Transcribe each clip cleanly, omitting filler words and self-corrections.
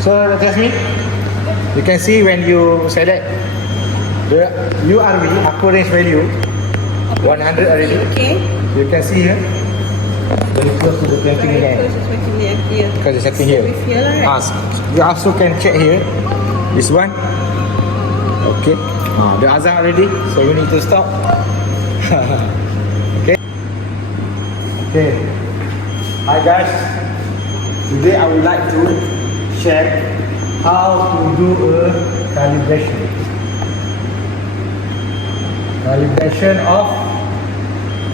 So trust me, you can see when you select the URV, upper range value, 100 already. Okay. You can see here, very close to the 20 Very milliamp. close to 20 milliampere. Because it's setting here. With here lah, right? You also can check here, this one. Okay, the azan already, so you need to stop. Okay. Okay. Hi guys. Today I would like to share how to do a calibration. Calibration of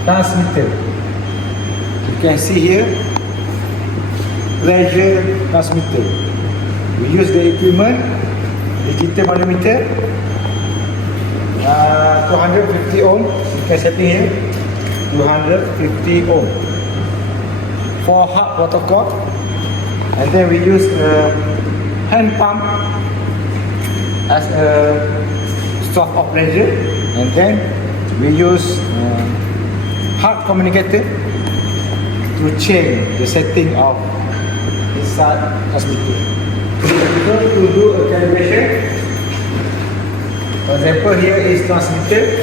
transmitter. You can see here, pressure transmitter. We use the equipment, digital manometer, 250 ohm. You can set in here, 250 ohm. For Hart protocol, and then we use a hand pump as a source of pressure, and then we use Hart communicator to change the setting of inside transmitter. So to do a calibration, for example, here is transmitter.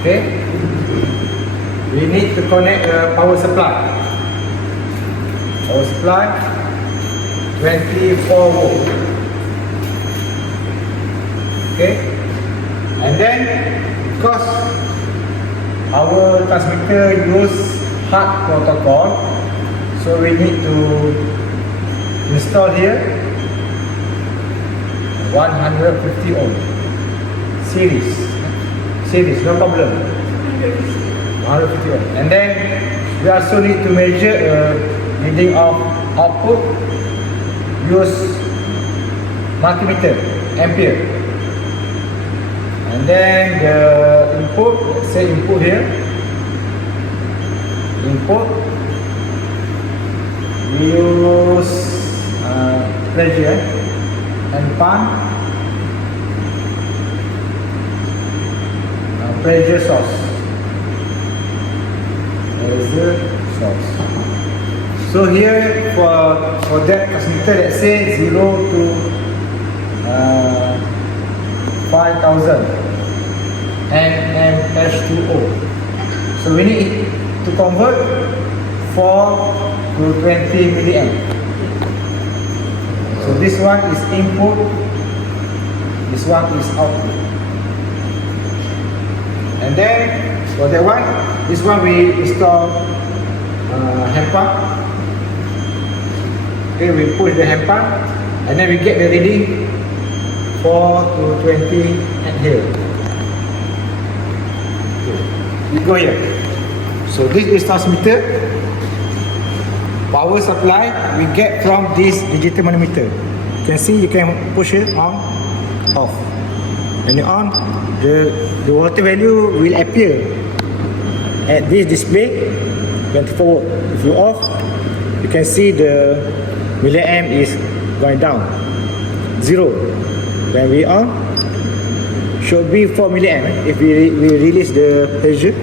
Okay, we need to connect a power supply. Power supply 24 volt. Okay, and then because our transmitter use Hart protocol, so we need to install here 150 ohm series, no problem. 150 ohm, and then we also need to measure reading of output, use multimeter, ampere, and then the input, let's say input here, input, we use pressure and pump, pressure source. So here for that transmitter, let's say 0 to 5000 H2O. So we need to convert 4 to 20 milliamp. So this one is input, this one is output. And then for that one, this one we install Hamka. Okay, we push the Hamka, and then we get the reading 4 to 20 and here. Okay. We go here. So this is transmitter. Power supply we get from this digital manometer. You can see, you can push it on, off. When you on, the water value will appear at this display 24 volt. If you off, you can see the milliamp is going down, 0. When we on, should be 4 milliamp. If we release the pressure,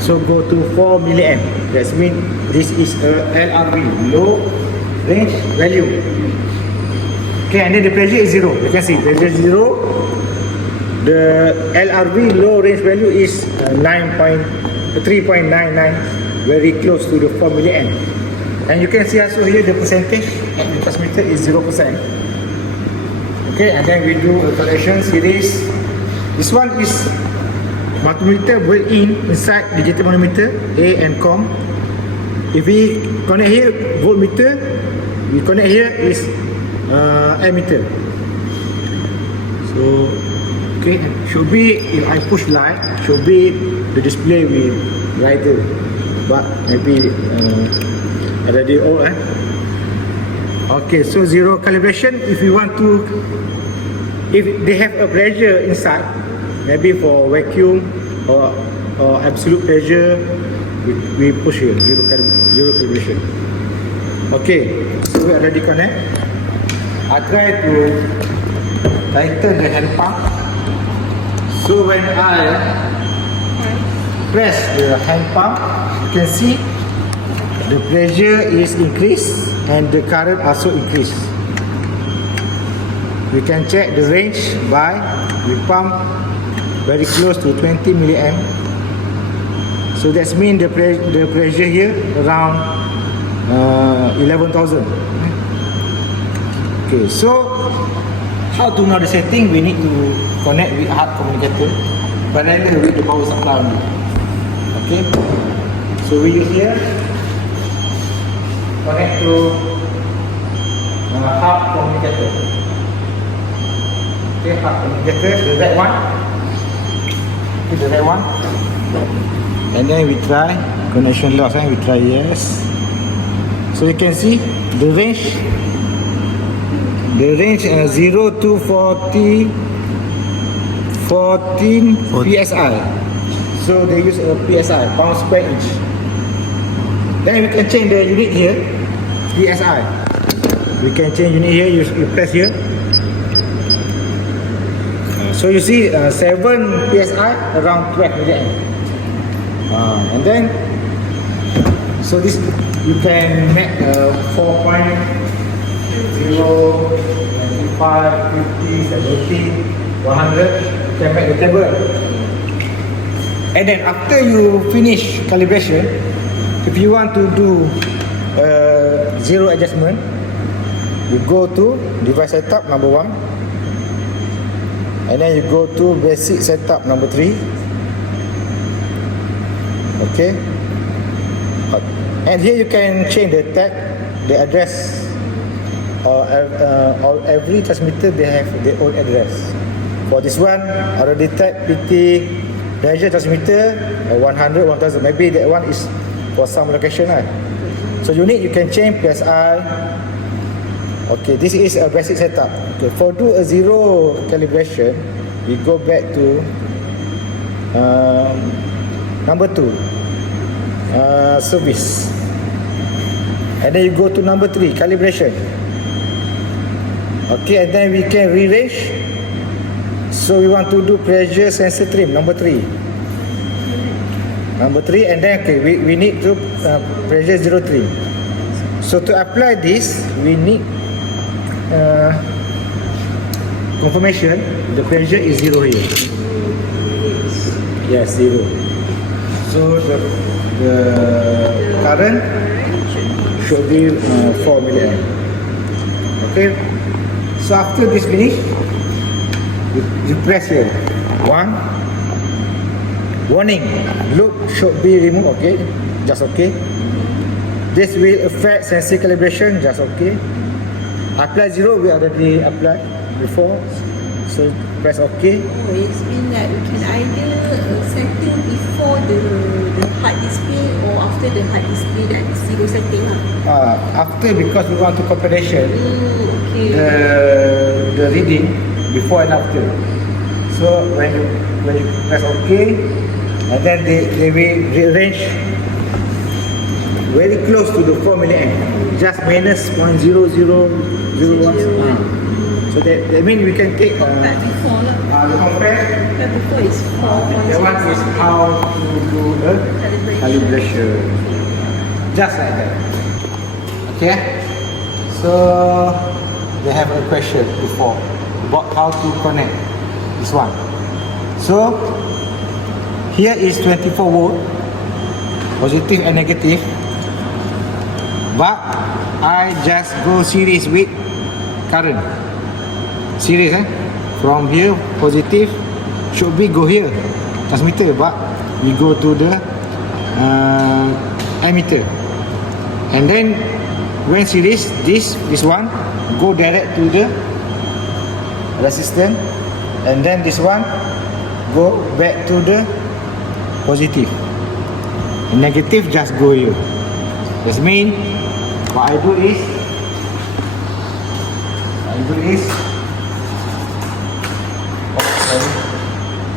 so go to 4 milliamp. That means this is a LRV, low range value. Okay, and then the pressure is 0. You can see pressure is 0. The LRV low range value is 3.99, very close to the 4 milliamp. And you can see also here the percentage at the transmitter is 0%. Okay, and then we do a correction series. This one is multimeter built inside digital manometer A and COM. If we connect here voltmeter, we connect here is ammeter. So okay, should be, if I push light, should be the display will brighter, but maybe already old. Okay, so 0 calibration. If you want to, if they have a pressure inside, maybe for vacuum or absolute pressure, we push here 0 calibration. Okay, so we already connect. I try to tighten the hand pump. So when I press the hand pump, you can see the pressure is increased and the current also increased. We can check the range by we pump very close to 20 milliamp. So that's mean the pressure here around 11,000. Okay, so how to know the setting? We need to connect with Hart communicator parallel with the power supply only. Okay, so we use here connect to Hart communicator. Okay, Hart communicator, the red one. Okay, the red one. And then we try connection loss, and we try yes. So you can see the range 0 to 14 psi. So they use a psi, pounds per inch. Then we can change the unit here, psi. We can change unit here. You press here. So you see 7 psi around 12 milliamp. And then so this you can make 4.0, 25, 50, 70, 100. You can make the table. And then after you finish calibration, if you want to do zero adjustment, you go to device setup number 1, and then you go to basic setup number 3. Okay, and here you can change the tag, the address, or every transmitter they have their own address. For this one, already tag PT pressure transmitter 100, 1000. Maybe that one is for some location, right? So unit you can change PSI. Okay, this is a basic setup. Okay, for do a zero calibration, we go back to number 2, service, and then you go to number 3, calibration. Okay, and then we can rearrange. So we want to do pressure sensor trim number 3, and then okay, we need to pressure 0 trim. So to apply this, we need confirmation the pressure is 0 here. Yes, 0. So the current should be 4 milliamp. Okay. So after this finish, you press here. 1. Warning. Loop should be removed. Okay. Just okay. This will affect sensor calibration. Just okay. Apply 0. We already applied before. So press OK. Oh, it's mean that we can either setting before the hard display or after the hard display that zero setting. After, because we want to comparison Okay. the reading before and after. So when you press OK, and then they will rearrange very close to the 4 milliamp, just minus 0.0001. So that means we can take Compared before lah. compare. Before is 4. That one is how to do the calibration. Just like that. Okay. So they have a question before about how to connect this one. So here is 24 volt, positive and negative. But I just go series with current. Series from here positive should be go here transmitter, but we go to the emitter, and then when series this one go direct to the resistance, and then this one go back to the positive, and negative just go here. That means what I do is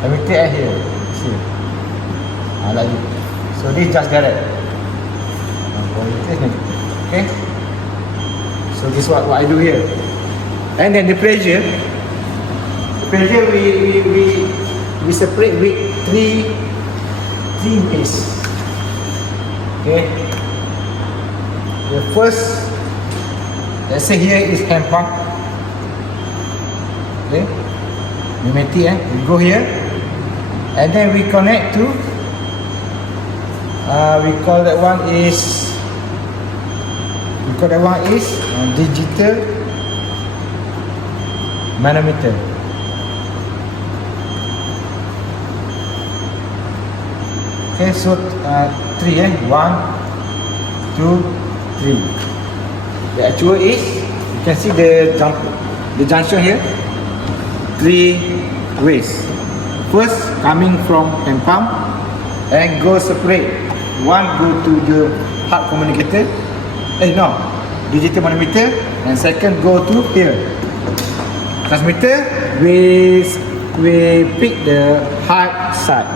emitter here. See, like this. So this just direct. Okay. So this is what I do here. And then the pressure we separate with three ways. Okay. the first, let's say here is hand pump. Okay, pneumatic. We go here, and then we connect to. We call that one is. Digital manometer. Okay, so 3 1, 2, 3. The actual is, you can see the junction here. 3 ways. First coming from hand pump and go separate. One go to the Hart communicator. Digital manometer, and second go to here. Transmitter, we pick the high side.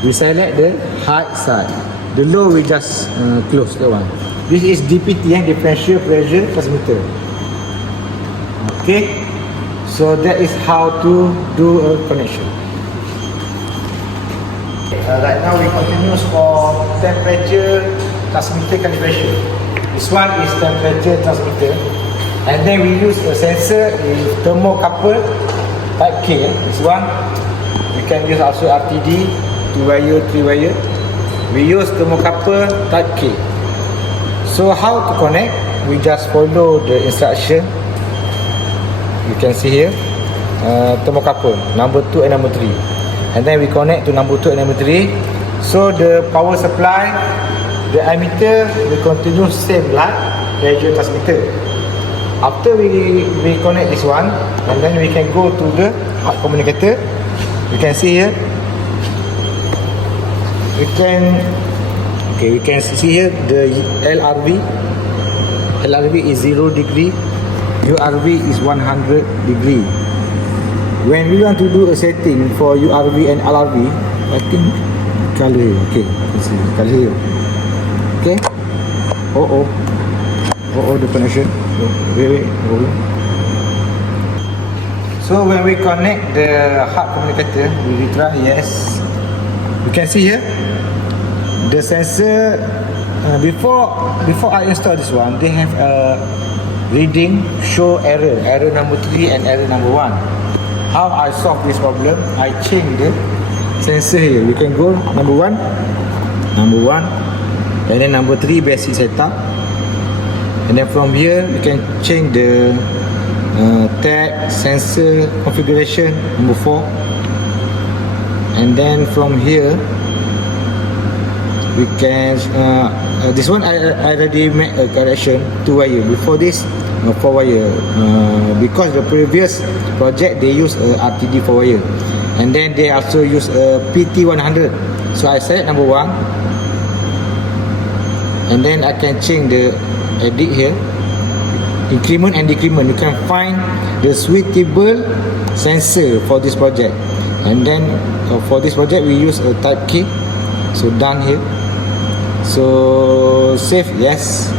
We select the high side. The low we just close that one. This is DPT, differential pressure transmitter. Okay, so that is how to do a connection. Right now we continue for temperature transmitter calibration. This one is temperature transmitter, and then we use a sensor in thermocouple type K. This one we can use also RTD, 2 wire, 3 wire. We use thermocouple type K. So how to connect? We just follow the instruction. You can see here thermocouple number 2 and number 3, and then we connect to number 2 and number 3. So the power supply, the ammeter will continue same like pressure transmitter. After we connect this one, and then we can go to the Hart communicator. You can see here. We can see here the LRV. LRV is 0 degree. URV is 100 degree. When we want to do a setting for URV and LRV, I think color here. Okay, you see color here. Okay. The connection. Wait. So when we connect the Hart communicator, we try. Yes. You can see here the sensor. Before I install this one, they have a reading show error number 3 and error number 1. How I solve this problem? I change the sensor here. We can go number 1. And then number 3 basic setup, and then from here we can change the tag sensor configuration number 4, and then from here we can this one I already made a correction 2 wire. Before this 4 wire, because the previous project they use RTD 4 wire, and then they also use PT 100. So I select number 1. And then I can change the edit here, increment and decrement. You can find the suitable sensor for this project. And then for this project we use a type K. So done here. So save, yes.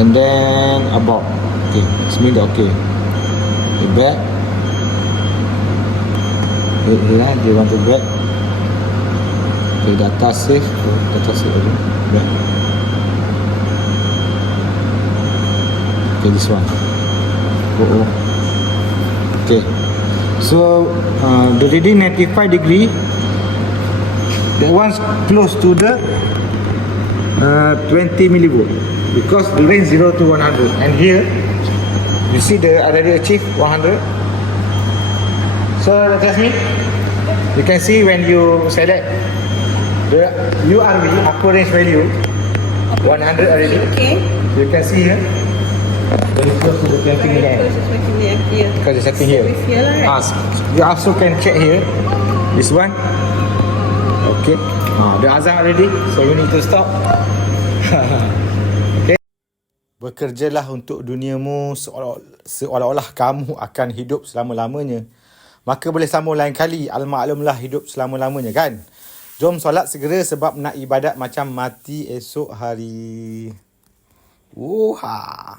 And then about. Okay, it's mean okay. Okay, back. Here they want to back. Okay, data save. Back. Okay, this one. Okay, so the reading 95 degree. That one's close to the 20 millivolt, because the range 0 to 100. And here you see the already achieved 100. So that's me. You can see when you select the URV upper range value 100 already. Okay. You can see here very close to the 20 milliamp. Because it's setting here. You also can check here this one. Okay. The azan already, so you need to stop. Okay. Bekerjalah untuk duniamu seolah-olah kamu akan hidup selama-lamanya. Maka boleh sambung lain kali. Al-maklumlah hidup selama-lamanya, kan? Jom solat segera sebab nak ibadat macam mati esok hari. Wuha.